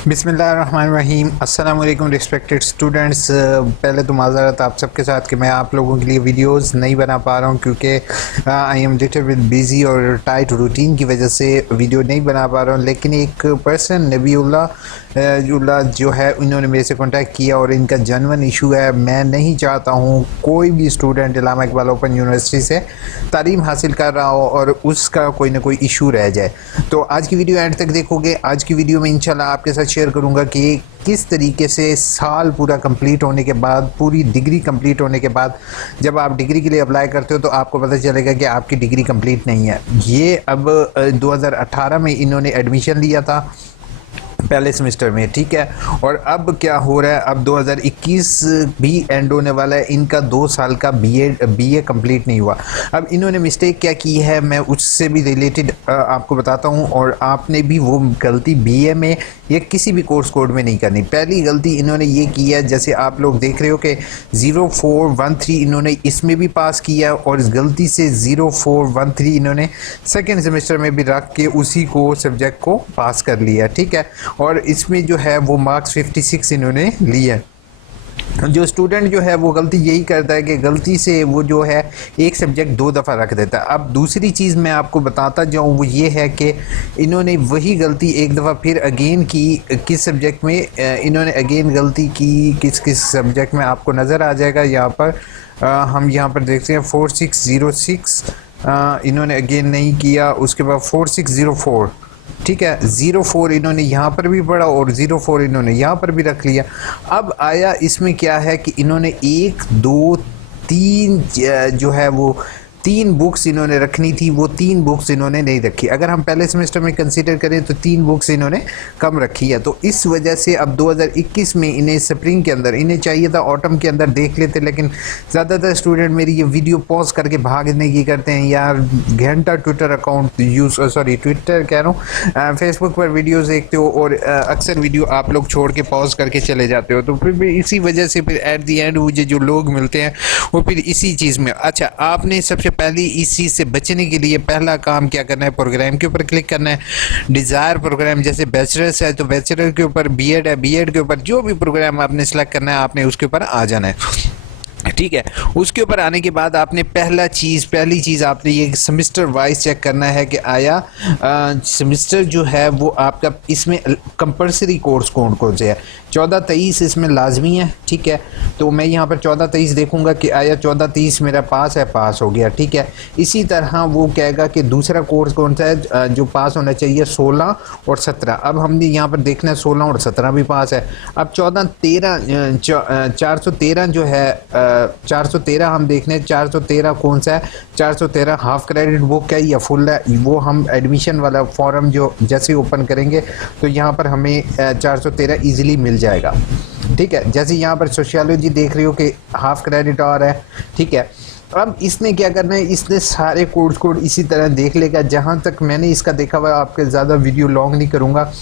बिस्मिल्लाहिर्रहमानिर्रहीम। अस्सलाम वालेकुम रिस्पेक्टेड स्टूडेंट्स। पहले तो माज़रत आप सबके साथ कि मैं आप लोगों के लिए वीडियोस नहीं बना पा रहा हूं क्योंकि I am little bit busy और टाइट रूटीन की वजह से वीडियो नहीं बना पा रहा हूं। लेकिन एक पर्सन नबीउल्लाह जो है उन्होंने मेरे से कांटेक्ट किया और इनका जेन्युइन इशू है। मैं नहीं चाहता हूँ कोई भी स्टूडेंट अल्लामा इकबाल ओपन यूनिवर्सिटी से तालीम हासिल कर रहा हो और उसका कोई ना कोई इशू रह जाए। तो आज की वीडियो एंड तक देखोगे। आज की वीडियो में इंशाल्लाह आपके साथ शेयर करूंगा कि किस तरीके से साल पूरा कंप्लीट होने के बाद, पूरी डिग्री कंप्लीट होने के बाद जब आप डिग्री के लिए अप्लाई करते हो तो आपको पता चलेगा कि आपकी डिग्री कंप्लीट नहीं है। ये अब 2018 में इन्होंने एडमिशन लिया था पहले सेमेस्टर में, ठीक है। और अब क्या हो रहा है, अब 2021 भी एंड होने वाला है। इनका 2 साल का बीए कंप्लीट नहीं हुआ। अब इन्होंने मिस्टेक क्या की है मैं उससे भी रिलेटेड आपको बताता हूं। और आपने भी वो गलती बीए में या किसी भी कोर्स कोड में नहीं करनी। पहली गलती इन्होंने ये की है, जैसे आप लोग देख रहे हो कि 0413 इन्होंने इसमें भी पास किया और इस गलती से 0413 इन्होंने सेकेंड सेमेस्टर में भी रख के उसी को सब्जेक्ट को पास कर लिया, ठीक है। और इसमें जो है वो मार्क्स 56 इन्होंने लिए। जो स्टूडेंट जो है वो गलती यही करता है कि गलती से वो जो है एक सब्जेक्ट 2 दफ़ा रख देता है। अब दूसरी चीज़ मैं आपको बताता जाऊँ वो ये है कि इन्होंने वही गलती एक दफ़ा फिर अगेन की। किस सब्जेक्ट में इन्होंने अगेन गलती की, किस सब्जेक्ट में आपको नज़र आ जाएगा यहाँ पर। हम यहाँ पर देखते हैं 4606 इन्होंने अगेन नहीं किया। उसके बाद 4604, ठीक है, 04 इन्होंने यहाँ पर भी पढ़ा और 04 इन्होंने यहाँ पर भी रख लिया। अब आया इसमें क्या है कि इन्होंने 1 2 3 जो है वो 3 बुक्स इन्होंने रखनी थी, वो 3 बुक्स इन्होंने नहीं रखी। अगर हम पहले सेमेस्टर में कंसीडर करें तो 3 बुक्स इन्होंने कम रखी है। तो इस वजह से अब 2021 में इन्हें स्प्रिंग के अंदर, इन्हें चाहिए था ऑटम के अंदर देख लेते, लेकिन ज़्यादातर स्टूडेंट मेरी ये वीडियो पॉज करके भागने की करते हैं। यार घंटा Twitter account use, sorry Twitter कह रहा हूँ, फेसबुक पर वीडियोज़ देखते हो और अक्सर वीडियो आप लोग छोड़ के पॉज करके चले जाते हो। तो फिर भी इसी वजह से फिर एट दी एंड मुझे जो लोग मिलते हैं वो फिर इसी चीज़ में। अच्छा, आपने सबसे पहले इस चीज़ से बचने के लिए पहला काम क्या करना है, प्रोग्राम के ऊपर क्लिक करना है। डिज़ायर प्रोग्राम, जैसे बैचलर्स है तो बैचलर के ऊपर, बीएड है बीएड के ऊपर, जो भी प्रोग्राम आपने सेलेक्ट करना है आपने उसके ऊपर आ जाना है, ठीक है। उसके ऊपर आने के बाद आपने पहली चीज़ आपने ये सेमेस्टर वाइज चेक करना है कि आया सेमेस्टर जो है वो आपका इसमें कंपलसरी कोर्स कौन से है। 14-23 इसमें लाजमी है, ठीक है। तो मैं यहाँ पर 14-23 देखूंगा कि आया 14-23 मेरा पास है, पास हो गया, ठीक है। इसी तरह वो कहेगा कि दूसरा कोर्स कौन सा है जो पास होना चाहिए, 16 और 17। अब हमने यहाँ पर देखना है 16 और 17 भी पास है। अब 413 जो है 413 हम देखने, 413 कौन सा है, 413 हाफ क्रेडिट बुक है या फुल है। वो हम एडमिशन वाला फॉर्म जो जैसे ओपन करेंगे तो यहाँ पर हमें 413 ईजिली मिल जाएगा, ठीक है। जैसे यहाँ पर सोशियोलॉजी देख रहे हो कि हाफ क्रेडिट और है, ठीक है। अब इसने क्या करना है, इसने सारे कोड इसी तरह देख लेगा। जहाँ तक मैंने इसका देखा हुआ, आपके ज़्यादा वीडियो लॉन्ग नहीं करूँगा,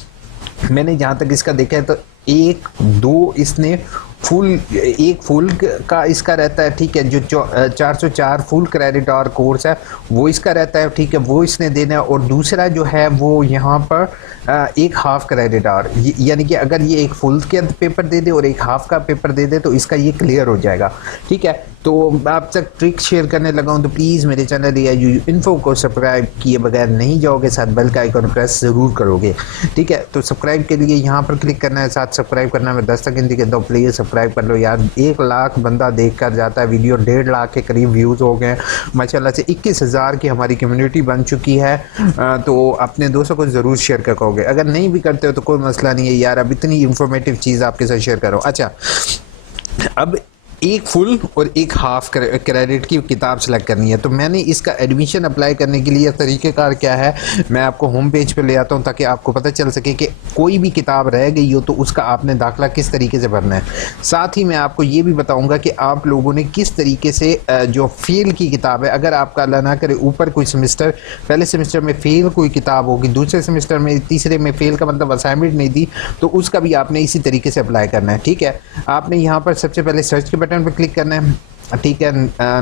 मैंने जहाँ तक इसका देखा है तो 1 2 इसने एक फुल का इसका रहता है, ठीक है। जो 404 फुल क्रेडिट और कोर्स है वो इसका रहता है, ठीक है, वो इसने देना है। और दूसरा जो है वो यहाँ पर एक हाफ क्रेडिट और, यानी कि अगर ये एक फुल के पेपर दे दे और एक हाफ का पेपर दे दे तो इसका ये क्लियर हो जाएगा, ठीक है। तो आप तक ट्रिक शेयर करने लगा हूँ तो प्लीज़ मेरे चैनल AIOU इन्फो को सब्सक्राइब किए बगैर नहीं जाओगे, साथ बेल का आइकन प्रेस ज़रूर करोगे, ठीक है। तो सब्सक्राइब के लिए यहाँ पर क्लिक करना है, साथ सब्सक्राइब करना है। मैं 10 सेकंड के दो, प्लीज़ सब्सक्राइब कर लो यार। 1 लाख बंदा देख कर जाता है वीडियो, 1.5 लाख के करीब व्यूज़ हो गए माशाल्लाह से। 21,000 की हमारी कम्युनिटी बन चुकी है। तो अपने दोस्तों को ज़रूर शेयर कर करोगे। अगर नहीं भी करते हो तो कोई मसला नहीं है यार, अब इतनी इंफॉर्मेटिव चीज़ आपके साथ शेयर करो। अच्छा, अब एक फुल और एक हाफ क्रेडिट की किताब सेलेक्ट करनी है। तो मैंने इसका एडमिशन अप्लाई करने के लिए तरीक़ेकार क्या है, मैं आपको होम पेज पे ले आता हूँ ताकि आपको पता चल सके कि कोई भी किताब रह गई हो तो उसका आपने दाखिला किस तरीके से भरना है। साथ ही मैं आपको ये भी बताऊँगा कि आप लोगों ने किस तरीके से जो फेल की किताब है, अगर आपका अल्लाह ना करे ऊपर कोई सेमेस्टर, पहले सेमेस्टर में फेल कोई किताब होगी, दूसरे सेमेस्टर में, तीसरे में फेल का मतलब असाइनमेंट नहीं दी, तो उसका भी आपने इसी तरीके से अप्लाई करना है, ठीक है। आपने यहाँ पर सबसे पहले सर्च के बटन पर क्लिक करना है। ठीक है।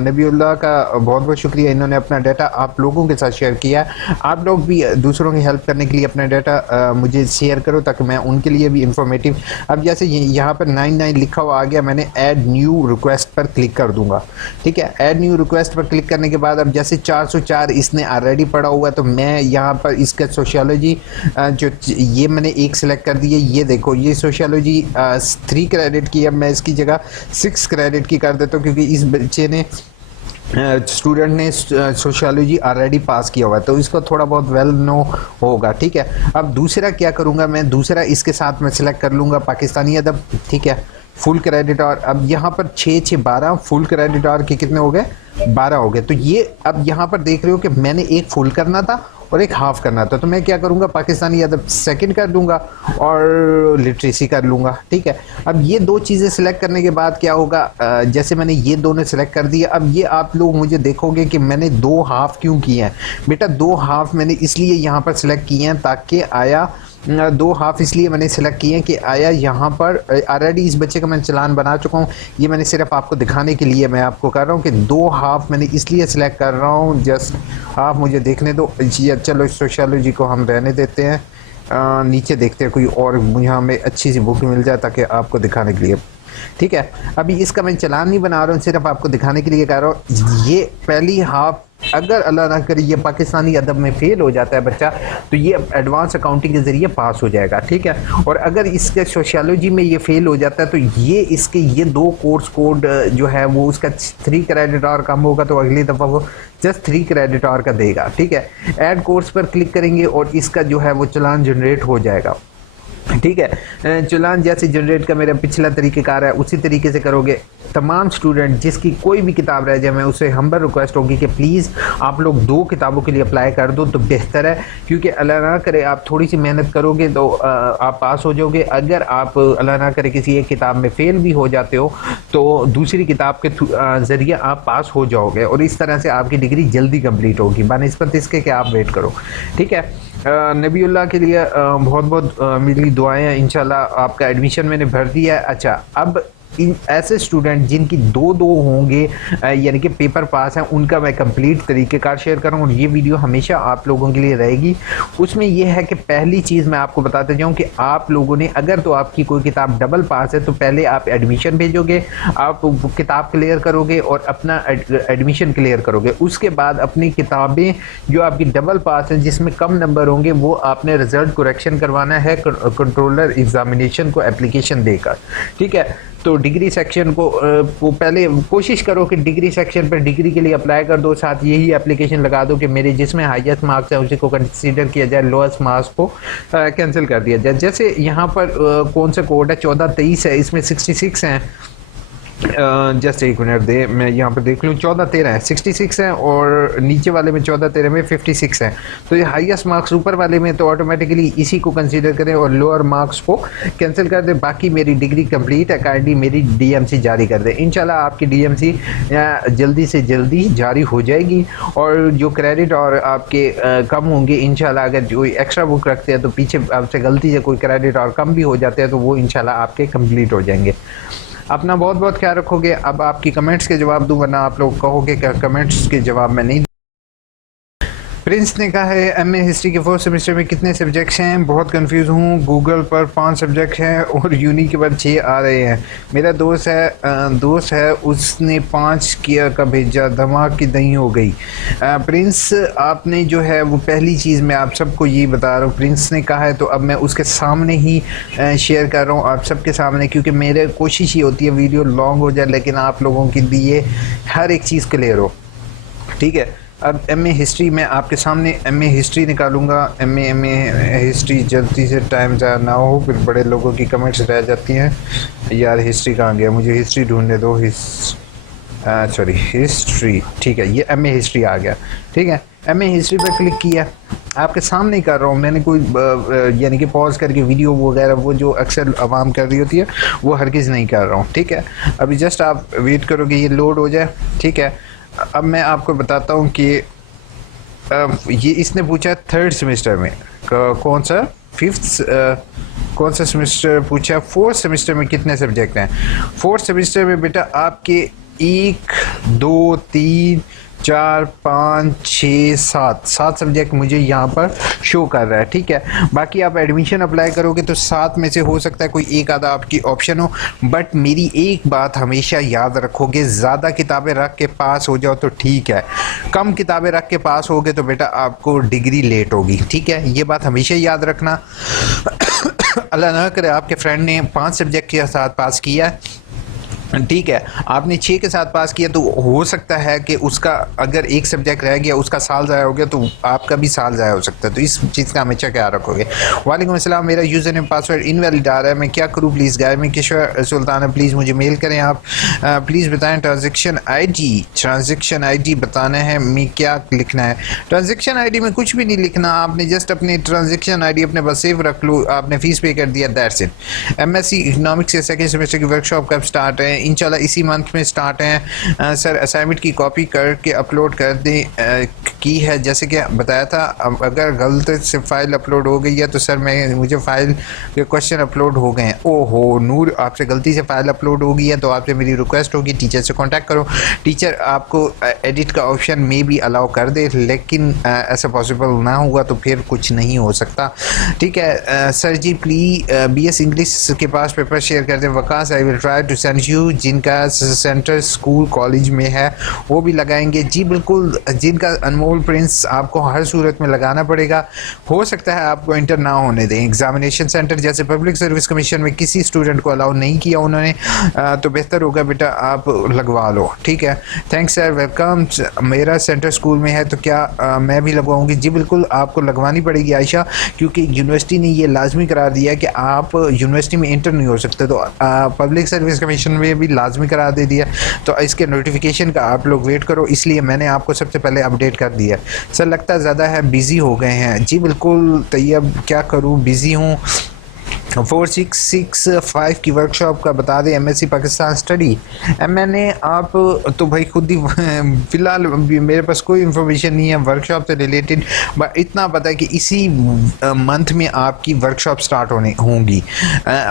नबीउल्लाह का बहुत बहुत शुक्रिया, इन्होंने अपना डाटा आप लोगों के साथ शेयर किया। आप लोग भी दूसरों की हेल्प करने के लिए अपना डाटा मुझे शेयर करो ताकि मैं उनके लिए भी इंफॉर्मेटिव। अब जैसे यहाँ पर 99 लिखा हुआ आ गया, मैंने ऐड न्यू रिक्वेस्ट पर क्लिक कर दूंगा। ठीक है, ऐड न्यू रिक्वेस्ट पर क्लिक करने के बाद अब जैसे 404 इसने ऑलरेडी पड़ा हुआ, तो मैं यहाँ पर इसका सोशियोलॉजी जो ये मैंने एक सिलेक्ट कर दिया। ये देखो, ये सोशियोलॉजी 3 क्रेडिट की, अब मैं इसकी जगह 6 क्रेडिट की कर देता हूँ क्योंकि इस बच्चे ने स्टूडेंट ने सोशियोलॉजी ऑलरेडी पास किया हुआ है, तो इसको थोड़ा बहुत वेल नो होगा। ठीक है, अब दूसरा क्या करूँगा मैं, दूसरा इसके साथ मैं सिलेक्ट कर लूँगा पाकिस्तानी अदब। ठीक है, फुल क्रेडिट। और अब यहाँ पर 6 12 फुल क्रेडिट और के कितने हो गए, 12 हो गए। तो ये अब यहाँ पर देख रहे हो कि मैंने एक फुल करना था और एक हाफ करना था, तो मैं क्या करूँगा, पाकिस्तानी अदब सेकंड कर दूंगा और लिटरेसी कर लूँगा। ठीक है, अब ये दो चीज़ें सिलेक्ट करने के बाद क्या होगा, जैसे मैंने ये दोनों सिलेक्ट कर दिया, अब ये आप लोग मुझे देखोगे कि मैंने 2 हाफ क्यों किए हैं। बेटा 2 हाफ मैंने इसलिए यहाँ पर सिलेक्ट किए हैं ताकि आया 2 हाफ इसलिए मैंने सेलेक्ट किए हैं कि आया यहाँ पर ऑलरेडी इस बच्चे का मैं चालान बना चुका हूँ। ये मैंने सिर्फ आपको दिखाने के लिए मैं आपको कर रहा हूँ कि 2 हाफ मैंने इसलिए सिलेक्ट कर रहा हूँ, जस्ट हाफ मुझे देखने दो। चलो सोशियोलॉजी को हम रहने देते हैं, नीचे देखते हैं कोई और मुझे हमें अच्छी सी बुक मिल जाए ताकि आपको दिखाने के लिए। ठीक है, अभी इसका मैं चालान नहीं बना रहा हूँ, सिर्फ आपको दिखाने के लिए कर रहा हूँ। ये पहली हाफ अगर अल्लाह ना करे ये पाकिस्तानी अदब में फेल हो जाता है बच्चा, तो ये एडवांस अकाउंटिंग के ज़रिए पास हो जाएगा। ठीक है, और अगर इसके सोशियोलॉजी में ये फेल हो जाता है तो ये इसके ये 2 कोर्स कोड जो है वो उसका 3 क्रेडिट और कम होगा, तो अगली दफ़ा वो जस्ट 3 क्रेडिट और का देगा। ठीक है, ऐड कोर्स पर क्लिक करेंगे और इसका जो है वो चालान जनरेट हो जाएगा। ठीक है, चालान जैसे जनरेट का मेरा पिछला तरीक़ेकार है उसी तरीके से करोगे। तमाम स्टूडेंट जिसकी कोई भी किताब रह जाए, मैं उससे हम्बल रिक्वेस्ट होगी कि प्लीज़ आप लोग 2 किताबों के लिए अप्लाई कर दो तो बेहतर है, क्योंकि अल्लाह ना करे आप थोड़ी सी मेहनत करोगे तो आप पास हो जाओगे। अगर आप अल्लाह ना करे किसी एक किताब में फ़ेल भी हो जाते हो तो दूसरी किताब के ज़रिए आप पास हो जाओगे और इस तरह से आपकी डिग्री जल्दी कंप्लीट होगी बनिस्बत इसके कि आप वेट करो। ठीक है, नबीउल्लाह के लिए बहुत बहुत मेरी दुआएं हैं। इंशाल्लाह आपका एडमिशन मैंने भर दिया है। अच्छा, अब इन ऐसे स्टूडेंट जिनकी 2-2 होंगे यानी कि पेपर पास हैं, उनका मैं कंप्लीट तरीक़ेकार शेयर कर रहा हूँ और ये वीडियो हमेशा आप लोगों के लिए रहेगी। उसमें यह है कि पहली चीज़ मैं आपको बताते जाऊँ कि आप लोगों ने अगर तो आपकी कोई किताब डबल पास है तो पहले आप एडमिशन भेजोगे, आप किताब क्लियर करोगे और अपना एडमिशन क्लियर करोगे। उसके बाद अपनी किताबें जो आपकी डबल पास हैं जिसमें कम नंबर होंगे वो आपने रिज़ल्ट करेक्शन करवाना है कंट्रोलर एग्जामिनेशन को एप्लीकेशन देकर। ठीक है, तो डिग्री सेक्शन को पहले कोशिश करो कि डिग्री सेक्शन पर डिग्री के लिए अप्लाई कर दो, साथ यही एप्लीकेशन लगा दो कि मेरे जिसमें हाईएस्ट मार्क्स है उसी को कंसीडर किया जाए, लोएस्ट मार्क्स को कैंसिल कर दिया जाए। जैसे यहाँ पर कौन सा कोड है 1423 है, इसमें 66 हैं। जस्ट एक मिनट दे, मैं यहाँ पर देख लूँ। 1413 है, 66 है और नीचे वाले में 1413 में 56 है। तो ये हाईएस्ट मार्क्स ऊपर वाले में तो ऑटोमेटिकली इसी को कंसीडर करें और लोअर मार्क्स को कैंसिल कर दें। बाकी मेरी डिग्री कंप्लीट है, काइंडली मेरी डीएमसी जारी कर दें। इंशाल्लाह आपकी डीएमसी जल्दी से जल्दी जारी हो जाएगी और जो क्रेडिट और आपके कम होंगे इंशाल्लाह, अगर जो एक्स्ट्रा बुक रखते हैं तो पीछे आपसे गलती से कोई क्रेडिट और कम भी हो जाते हैं तो वो इंशाल्लाह आपके कंप्लीट हो जाएंगे। अपना बहुत बहुत ख्याल रखोगे। अब आपकी कमेंट्स के जवाब दूँ वरना आप लोग कहोगे कि कमेंट्स के जवाब मैं नहीं। प्रिंस ने कहा है एमए हिस्ट्री के 4th सेमेस्टर में कितने सब्जेक्ट्स हैं, बहुत कंफ्यूज हूँ। गूगल पर 5 सब्जेक्ट हैं और यूनी के बाद 6 आ रहे हैं। मेरा दोस्त है उसने 5 किया का भेजा, दिमाग की दही हो गई। प्रिंस आपने जो है वो पहली चीज़ मैं आप सबको ये बता रहा हूँ, प्रिंस ने कहा है तो अब मैं उसके सामने ही शेयर कर रहा हूँ आप सबके सामने, क्योंकि मेरे कोशिश ही होती है वीडियो लॉन्ग हो जाए लेकिन आप लोगों के लिए हर एक चीज़ क्लियर हो। ठीक है, अब एमए हिस्ट्री में आपके सामने एमए हिस्ट्री निकालूंगा। एमए हिस्ट्री जल्दी से टाइम ज़्यादा ना हो, फिर बड़े लोगों की कमेंट्स रह जाती हैं यार हिस्ट्री कहाँ गया, मुझे हिस्ट्री ढूंढने दो। सॉरी हिस्ट्री, ठीक है, ये एमए हिस्ट्री आ गया। ठीक है, एमए हिस्ट्री पर क्लिक किया, आपके सामने कर रहा हूँ। मैंने कोई यानी कि पॉज करके वीडियो वगैरह वो जो अक्सर आवाम कर रही होती है वो हरगिज़ नहीं कर रहा हूँ। ठीक है, अभी जस्ट आप वेट करोगे ये लोड हो जाए। ठीक है, अब मैं आपको बताता हूँ कि ये इसने पूछा 3rd सेमेस्टर में कौन सा 5th कौन सा सेमेस्टर पूछा। 4th सेमेस्टर में कितने सब्जेक्ट हैं। 4th सेमेस्टर में बेटा आपके 1 2 3 4 5 6 7 सब्जेक्ट मुझे यहाँ पर शो कर रहा है, ठीक है। बाकी आप एडमिशन अप्लाई करोगे तो 7 में से हो सकता है कोई एक आधा आपकी ऑप्शन हो, बट मेरी एक बात हमेशा याद रखोगे, ज़्यादा किताबें रख के पास हो जाओ तो ठीक है, कम किताबें रख के पास होगे तो बेटा आपको डिग्री लेट होगी, ठीक है। ये बात हमेशा याद रखना। अल्लाह ना करे आपके फ्रेंड ने 5 सब्जेक्ट के साथ पास किया, ठीक है, आपने 6 के साथ पास किया, तो हो सकता है कि उसका अगर एक सब्जेक्ट रह गया, उसका साल ज़ाया हो गया, तो आपका भी साल ज़ाया हो सकता है। तो इस चीज़ का हमेशा ख्याल रखोगे। वालेकुम अस्सलाम, मेरा यूज़र नेम पासवर्ड इनवैलिड आ रहा है, मैं क्या करूँ please guide me. Kishore Sultana, please मुझे मेल करें आप, प्लीज़ बताएं ट्रांजेक्शन आईडी बताना है, मैं क्या लिखना है। ट्रांजेक्शन आईडी में कुछ भी नहीं लिखना, आपने जस्ट अपनी ट्रांजेक्शन आईडी अपने पास सेव रख लो, आपने फ़ीस पे कर दिया, दैट्स इट। एमएससी इकोनॉमिक्स के सेकंड सेमेस्टर की वर्कशॉप कब स्टार्ट है? इंशाल्लाह इसी मंथ में स्टार्ट है। सर असाइनमेंट की कॉपी करके अपलोड कर दें, की है जैसे कि बताया था। अगर गलती से फाइल अपलोड हो गई है तो सर मुझे फाइल के क्वेश्चन अपलोड हो गए हैं। ओहो नूर, आपसे गलती से फाइल अपलोड हो गई है तो आपसे मेरी रिक्वेस्ट होगी टीचर से कांटेक्ट करो, टीचर आपको एडिट का ऑप्शन में भी अलाउ कर दे, लेकिन ऐसा पॉसिबल ना हुआ तो फिर कुछ नहीं हो सकता, ठीक है। Sir ji please BS English के पास पेपर शेयर कर दें। Waqas I will try to send you, जिनका सेंटर स्कूल कॉलेज में है वो भी लगाएंगे जी बिल्कुल। जिनका अनमोल प्रिंस आपको हर सूरत में लगाना पड़ेगा, हो सकता है आपको इंटर ना होने दें। एग्जामिनेशन सेंटर जैसे पब्लिक सर्विस कमीशन में किसी स्टूडेंट को अलाउ नहीं किया उन्होंने, तो बेहतर होगा बेटा आप लगवा लो, ठीक है। Thanks sir, welcome. मेरा सेंटर स्कूल में है तो क्या मैं भी लगवाऊंगी? जी बिल्कुल आपको लगवानी पड़ेगी आयशा, क्योंकि यूनिवर्सिटी ने ये लाजमी करार दिया है कि आप यूनिवर्सिटी में इंटर नहीं हो सकते, तो पब्लिक सर्विस कमीशन में भी लाजमी करा दे दिया, तो इसके नोटिफिकेशन का आप लोग वेट करो, इसलिए मैंने आपको सबसे पहले अपडेट कर दिया। सर लगता है ज़्यादा है बिज़ी हो गए हैं। जी बिल्कुल तैयब, क्या करूँ बिज़ी हूँ। 4665 की वर्कशॉप का बता दें, MSc पाकिस्तान स्टडी। मैंने आप तो भाई खुद ही फ़िलहाल मेरे पास कोई इन्फॉर्मेशन नहीं है वर्कशॉप से रिलेटेड, बट इतना पता है कि इसी मंथ में आपकी वर्कशॉप स्टार्ट होंगी।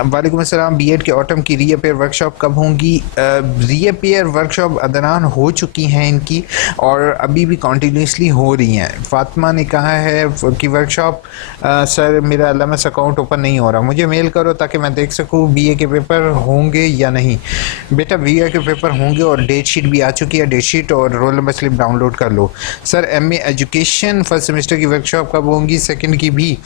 वालेकुम अस्सलाम, BEd के ऑटम की रीअपेयर वर्कशॉप कब होंगी? रीअपेयर वर्कशॉप अदनान हो चुकी हैं इनकी और अभी भी कॉन्टीन्यूसली हो रही हैं। फातिमा ने कहा है कि वर्कशॉप सर मेरा LMS अकाउंट ओपन नहीं हो रहा, मुझे मेल करो ताकि मैं देख सकूं BA के पेपर होंगे या नहीं। बेटा BA के पेपर होंगे और डेट शीट भी आ चुकी है, डेट शीट और रोल नंबर स्लिप डाउनलोड कर लो। Sir MA education first semester की वर्कशॉप कब होंगी? सेकंड की भी?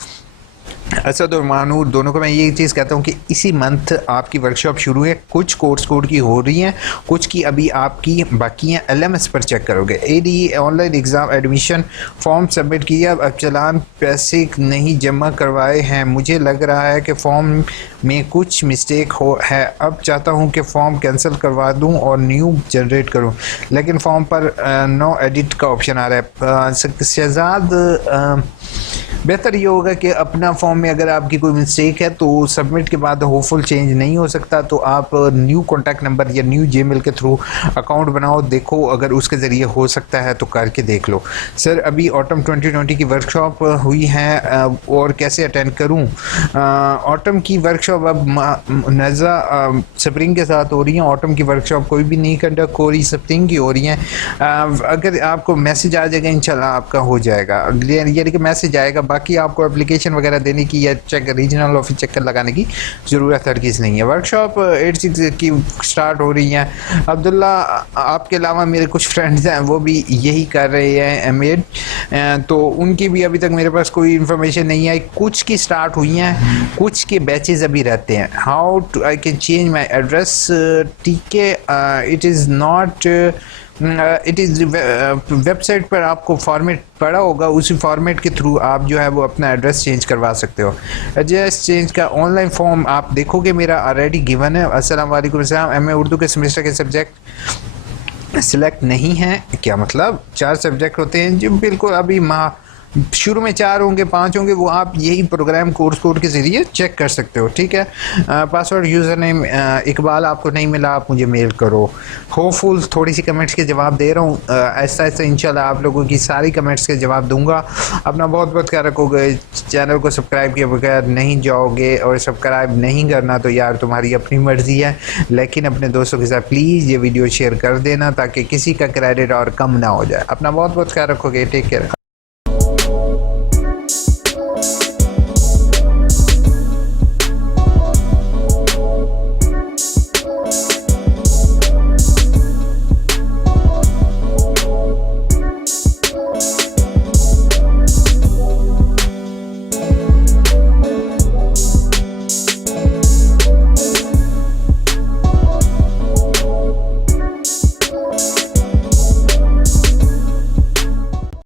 असद और मानूर दोनों को मैं ये चीज़ कहता हूँ कि इसी मंथ आपकी वर्कशॉप शुरू है। कुछ कोर्स कोड की हो रही हैं, कुछ की अभी आपकी बाकी हैं, LMS पर चेक करोगे। ADE online exam admission form submit किया, अब चलान पैसे नहीं जमा करवाए हैं, मुझे लग रहा है कि फॉर्म में कुछ मिस्टेक है। अब चाहता हूँ कि फॉर्म कैंसिल करवा दूँ और न्यू जनरेट करूँ, लेकिन फॉर्म पर नो एडिट का ऑप्शन आ रहा है। शहजाद बेहतर ये होगा कि अपना फॉर्म में अगर आपकी कोई मिस्टेक है तो सबमिट के बाद होपफुल चेंज नहीं हो सकता, तो आप न्यू कॉन्टैक्ट नंबर या न्यू जीमेल के थ्रू अकाउंट बनाओ, देखो अगर उसके ज़रिए हो सकता है तो करके देख लो। सर अभी ऑटम 2020 की वर्कशॉप हुई है और कैसे अटेंड करूं? ऑटम की वर्कशॉप अब नज़ा स्प्रिंग के साथ हो रही है, ऑटम की वर्कशॉप कोई भी नहीं कंडक्ट हो रही, स्प्रिंग की हो रही हैं। अगर आपको मैसेज आ जाएगा इंशाल्लाह आपका हो जाएगा, यानी कि मैसेज आएगा, बाकी आपको एप्लीकेशन वगैरह देने की या चेक रीजनल ऑफिस चक्कर लगाने की ज़रूरत हर किसी नहीं है। वर्कशॉप 86 की स्टार्ट हो रही हैं। अब्दुल्ला आपके अलावा मेरे कुछ फ्रेंड्स हैं वो भी यही कर रहे हैं एमएड, तो उनकी भी अभी तक मेरे पास कोई इन्फॉर्मेशन नहीं है। कुछ की स्टार्ट हुई हैं, कुछ के बैचेस अभी रहते हैं। How to I can change my address? ठीक है, it is not it is website पर आपको फॉर्मेट पड़ा होगा, उसी फॉर्मेट के थ्रू आप जो है वो अपना एड्रेस चेंज करवा सकते हो। एड्रेस चेंज का ऑनलाइन फॉर्म आप देखोगे मेरा ऑलरेडी गिवन है। अस्सलाम वालेकुम सलाम। एमए उर्दू के सेमेस्टर के सब्जेक्ट सिलेक्ट नहीं है क्या मतलब? 4 सब्जेक्ट होते हैं जी बिल्कुल। अभी शुरू में 4 होंगे 5 होंगे, वो आप यही प्रोग्राम कोर्स कोड के ज़रिए चेक कर सकते हो। ठीक है, पासवर्ड यूज़र नेम इकबाल आपको नहीं मिला, आप मुझे मेल करो। होपफुल थोड़ी सी कमेंट्स के जवाब दे रहा हूँ, ऐसा ऐसा इंशाल्लाह आप लोगों की सारी कमेंट्स के जवाब दूंगा। अपना बहुत बहुत ख्याल रखोगे। चैनल को सब्सक्राइब किए बगैर नहीं जाओगे, और सब्सक्राइब नहीं करना तो यार तुम्हारी अपनी मर्ज़ी है, लेकिन अपने दोस्तों के साथ प्लीज़ ये वीडियो शेयर कर देना ताकि किसी का क्रेडिट और कम ना हो जाए। अपना बहुत बहुत ख्याल रखोगे। Take care.